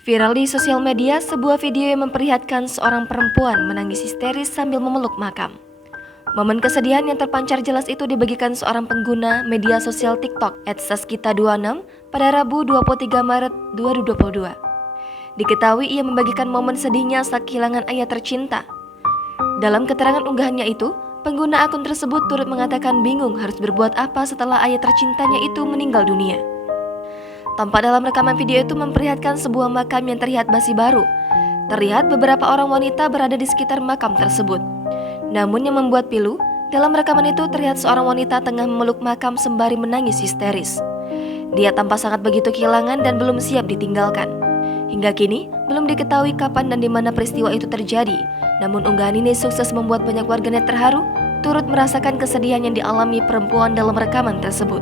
Viral di sosial media, sebuah video yang memperlihatkan seorang perempuan menangis histeris sambil memeluk makam. Momen kesedihan yang terpancar jelas itu dibagikan seorang pengguna media sosial TikTok @saskita26 pada Rabu 23 Maret 2022. Diketahui ia membagikan momen sedihnya saat kehilangan ayah tercinta. Dalam keterangan unggahannya itu, pengguna akun tersebut turut mengatakan bingung harus berbuat apa setelah ayah tercintanya itu meninggal dunia. Tampak dalam rekaman video itu memperlihatkan sebuah makam yang terlihat masih baru. Terlihat beberapa orang wanita berada di sekitar makam tersebut. Namun yang membuat pilu, dalam rekaman itu terlihat seorang wanita tengah memeluk makam sembari menangis histeris. Dia tampak sangat begitu kehilangan dan belum siap ditinggalkan. Hingga kini, belum diketahui kapan dan di mana peristiwa itu terjadi. Namun unggahan ini sukses membuat banyak warganet terharu, turut merasakan kesedihan yang dialami perempuan dalam rekaman tersebut.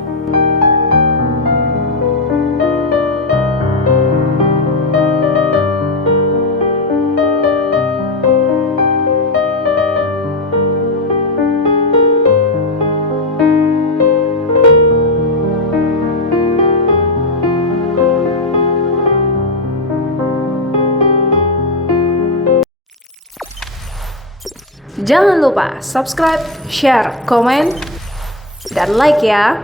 Jangan lupa subscribe, share, komen, dan like ya.